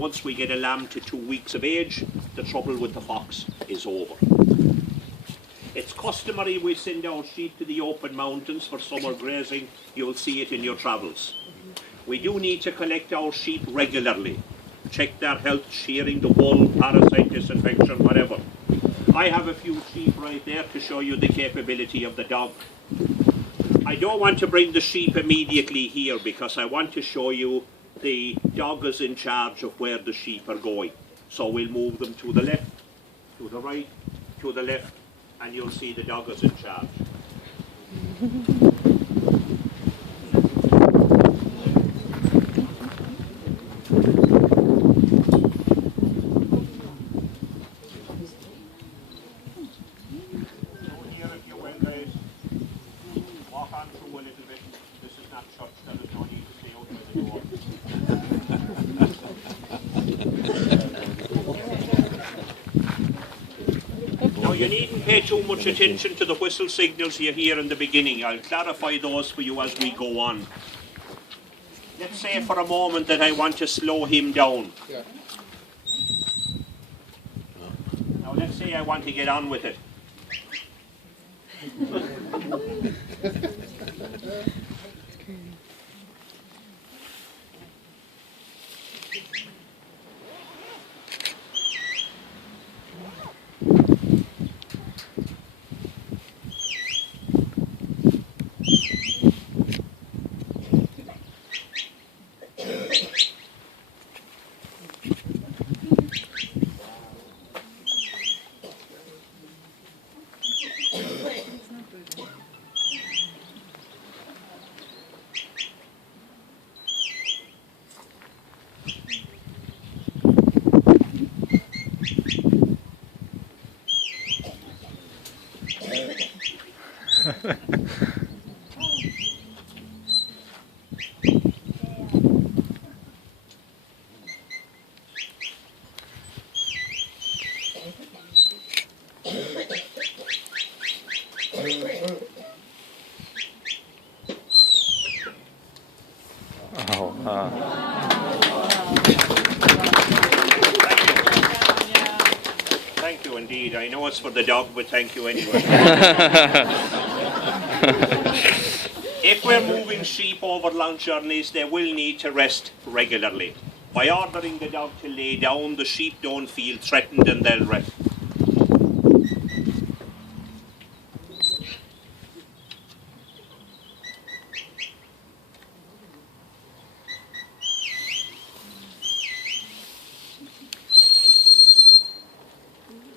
once we get a lamb to 2 weeks of age, the trouble with the fox is over. It's customary we send our sheep to the open mountains for summer grazing. You'll see it in your travels. We do need to collect our sheep regularly. Check their health, shearing the wool, parasite disinfection, whatever. I have a few sheep right there to show you the capability of the dog. I don't want to bring the sheep immediately here because I want to show you the dog is in charge of where the sheep are going. So we'll move them to the left, to the right, to the left, and you'll see the dog is in charge. You needn't pay too much attention to the whistle signals you hear in the beginning. I'll clarify those for you as we go on. Let's say for a moment that I want to slow him down. Yeah. Now let's say I want to get on with it. Thank you indeed. I know it's for the dog, but thank you anyway. If we're moving sheep over long journeys, they will need to rest regularly. By ordering the dog to lay down, the sheep don't feel threatened and they'll rest.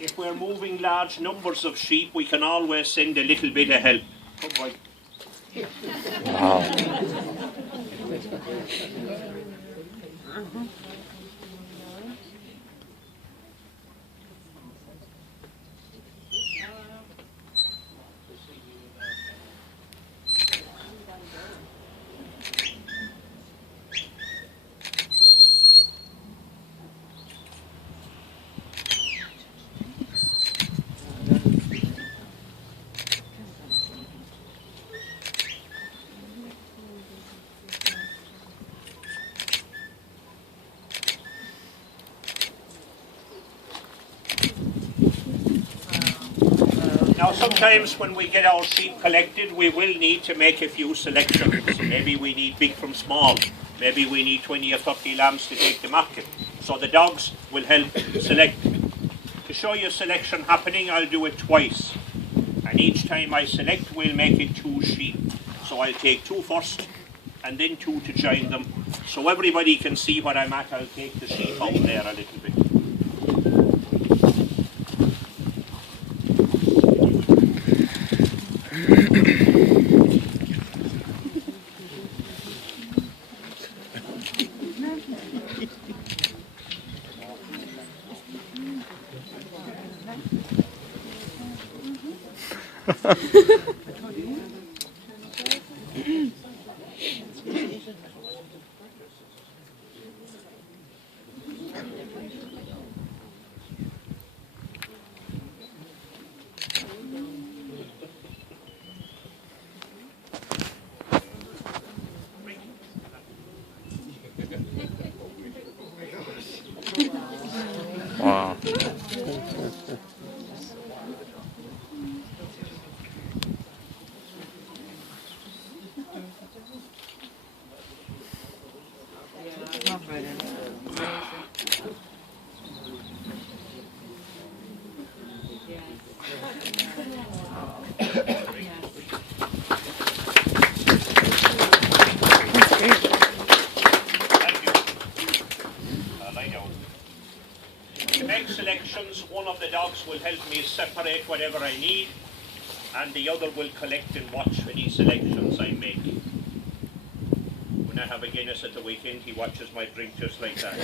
If we're moving large numbers of sheep, we can always send a little bit of help. Come by. Wow. Now sometimes when we get our sheep collected, we will need to make a few selections. Maybe we need big from small. Maybe we need 20 or 30 lambs to take to market. So the dogs will help select. To show you selection happening, I'll do it twice. And each time I select, we'll make it 2 sheep. So I'll take 2 first, and then 2 to join them. So everybody can see what I'm at. I'll take the sheep out there a little bit. To make selections, one of the dogs will help me separate whatever I need, and the other will collect and watch for these selections I make. When I have a Guinness at the weekend, he watches my drink just like that.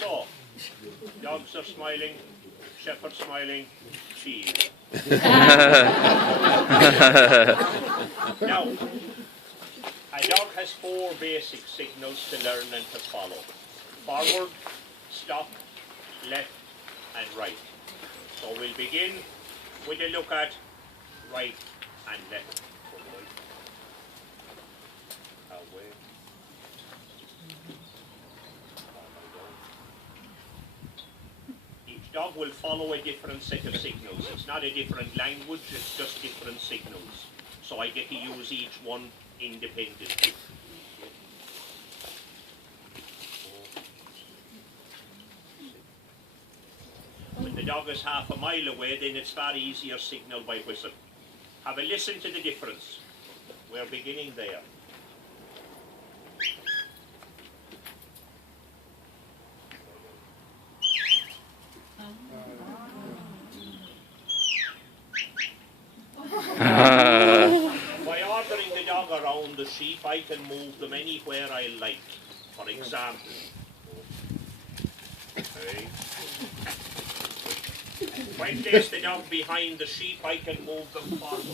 So, dogs are smiling, shepherd smiling, cheese. Now, a dog has 4 basic signals to learn and to follow. Forward, stop, left and right. So we'll begin with a look at right and left. Away. Each dog will follow a different set of signals. It's not a different language, it's just different signals. So I get to use each one independently. When the dog is half a mile away, then it's far easier signal by whistle. Have a listen to the difference. We're beginning there. By ordering the dog around the sheep, I can move them anywhere I like. For example, okay. If I place the dog behind the sheep, I can move them forward.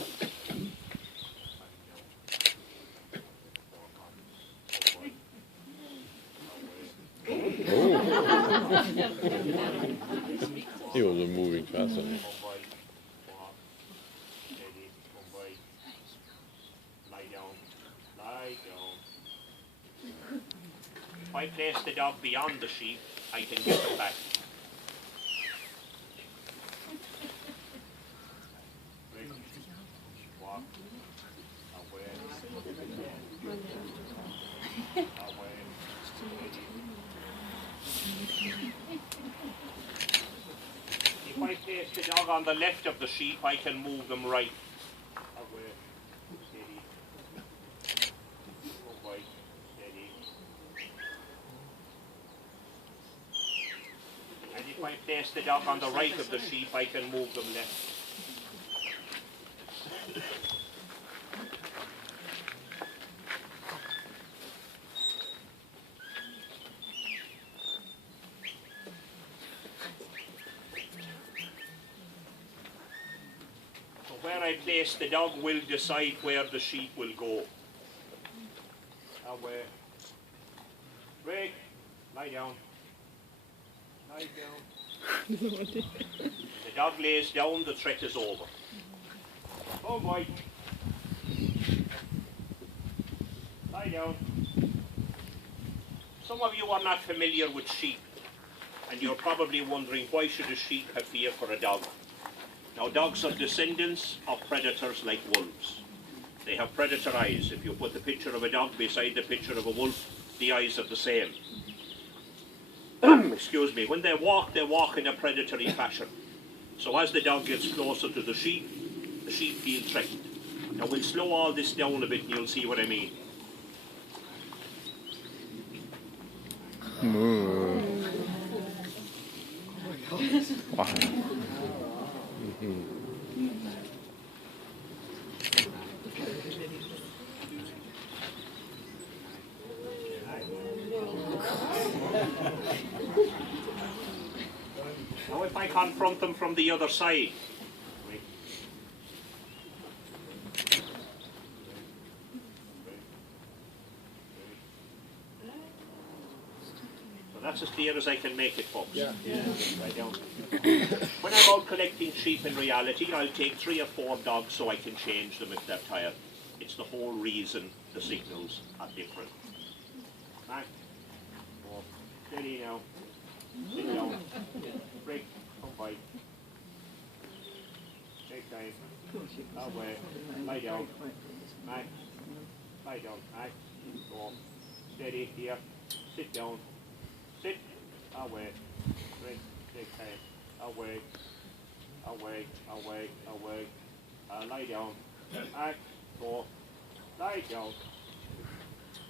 He wasn't moving fast enough. If I place the dog beyond the sheep, I can get them back. Walk. Away. Away. If I place the dog on the left of the sheep, I can move them right. Away. Steady. Away. Steady. And if I place the dog on the right of the sheep, I can move them left. So where I place the dog will decide where the sheep will go. Away. Break. Lie down. Lie down. The dog lays down, the threat is over. Oh boy. Lie down. Some of you are not familiar with sheep, and you're probably wondering, why should a sheep have fear for a dog? Now, dogs are descendants of predators like wolves. They have predator eyes. If you put the picture of a dog beside the picture of a wolf, the eyes are the same. Excuse me. When they walk in a predatory fashion. So as the dog gets closer to the sheep feel threatened. Now we'll slow all this down a bit and you'll see what I mean. Wow. confront them from the other side. So that's as clear as I can make it, folks. Yeah. Right down. When I'm out collecting sheep in reality, I'll take 3 or 4 dogs so I can change them if they're tired. It's the whole reason the signals are different. Back. Oh, steady now. Sit down. Break. Come by. Take time. Away. Lie down. Back. Lie down. Back. Go. Steady here. Sit down. Sit. Away. Break. Take time. Away. Away. Away. Away. Lie down. Back. Go. Lie down.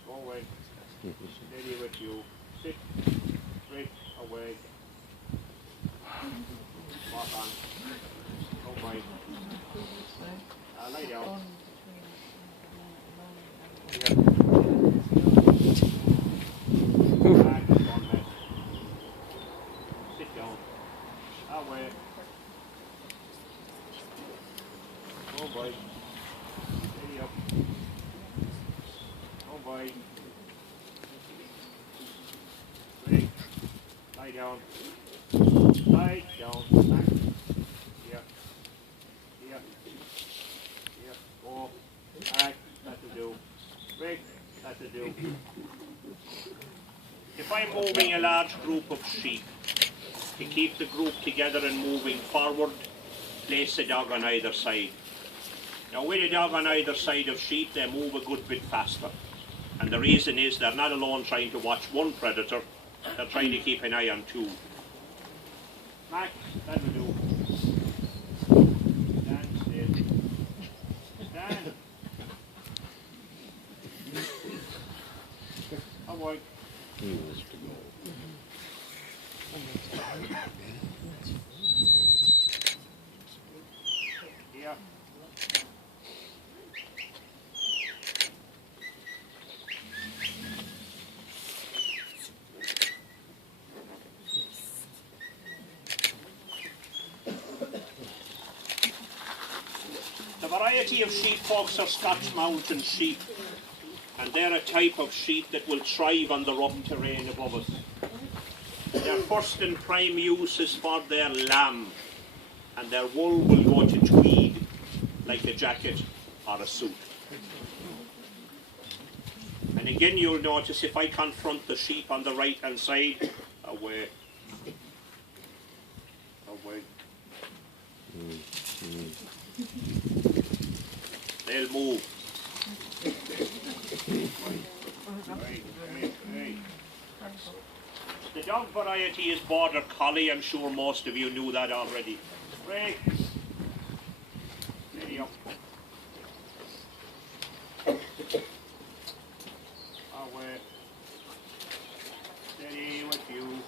Go away. Steady with you. Sit. Break. Away. Walk on. Go away. Lie down. Here. Back. Don't mess. Sit down. Away. Go away. Steady up. Go away. Break. Lie down. Lie down. Back. Here. Here. Here. Go. Back. That'll do. Break. That'll do. If I'm moving a large group of sheep, to keep the group together and moving forward, place a dog on either side. Now with a dog on either side of sheep, they move a good bit faster. And the reason is they're not alone trying to watch one predator, they're trying to keep an eye on 2. Max, that'll do. Stand still. Stand. Avoid. Here. The variety of sheep, folks, are Scotch Mountain sheep, and they're a type of sheep that will thrive on the rough terrain above us. Their first and prime use is for their lamb, and their wool will go to tweed like a jacket or a suit. And again, you'll notice if I confront the sheep on the right hand side, away, away. They'll move. Hey. The dog variety is Border Collie. I'm sure most of you knew that already. Break. Steady up. Away. Steady with you.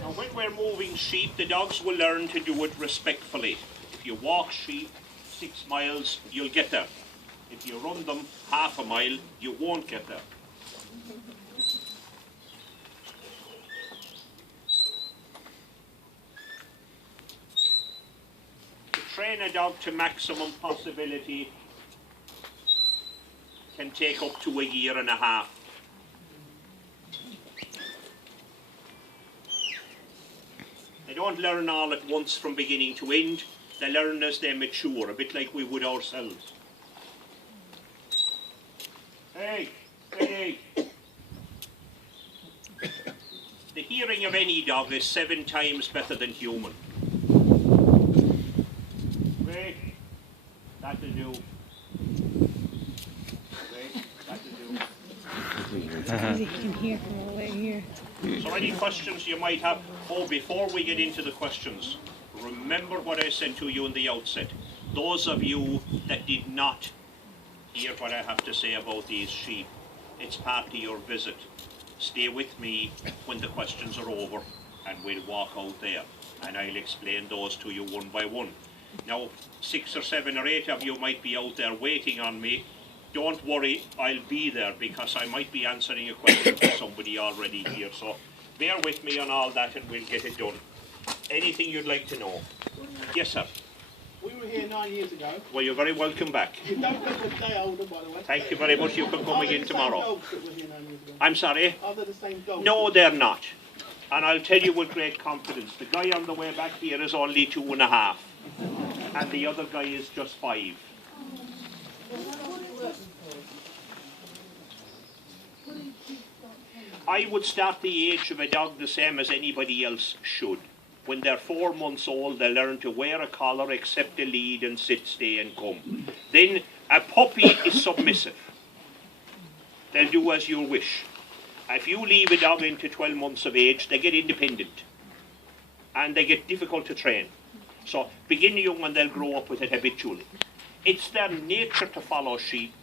Now when we're moving sheep, the dogs will learn to do it respectfully. If you walk sheep 6 miles, you'll get there. If you run them half a mile, you won't get there. To train a dog to maximum possibility can take up to 1.5 years. They don't learn all at once from beginning to end. They learn as they mature, a bit like we would ourselves. Hey, hey. The hearing of any dog is 7 times better than human. Wait, that'll do. Wait, that'll do. You can hear from all the way here. So any questions you might have? Oh, before we get into the questions, remember what I said to you in the outset. Those of you that did not hear what I have to say about these sheep, It's part of your visit. Stay with me when the questions are over and we'll walk out there and I'll explain those to you one by one. Now, 6 or 7 or 8 of you might be out there waiting on me. Don't worry, I'll be there because I might be answering a question for somebody already here. So bear with me on all that and we'll get it done. Anything you'd like to know? Yes, sir. We were here 9 years ago. Well, you're very welcome back. You don't look a day older, by the way. Thank you very much. You can come again tomorrow. Are they the same dogs that were here 9 years ago? I'm sorry? Are they the same dogs? No, they're not. And I'll tell you with great confidence, the guy on the way back here is only 2.5. And the other guy is just 5. I would start the age of a dog the same as anybody else should. When they're 4 months old, they learn to wear a collar, accept a lead, and sit, stay, and come. Then a puppy is submissive. They'll do as you wish. If you leave a dog into 12 months of age, they get independent. And they get difficult to train. So begin young and they'll grow up with it habitually. It's their nature to follow sheep.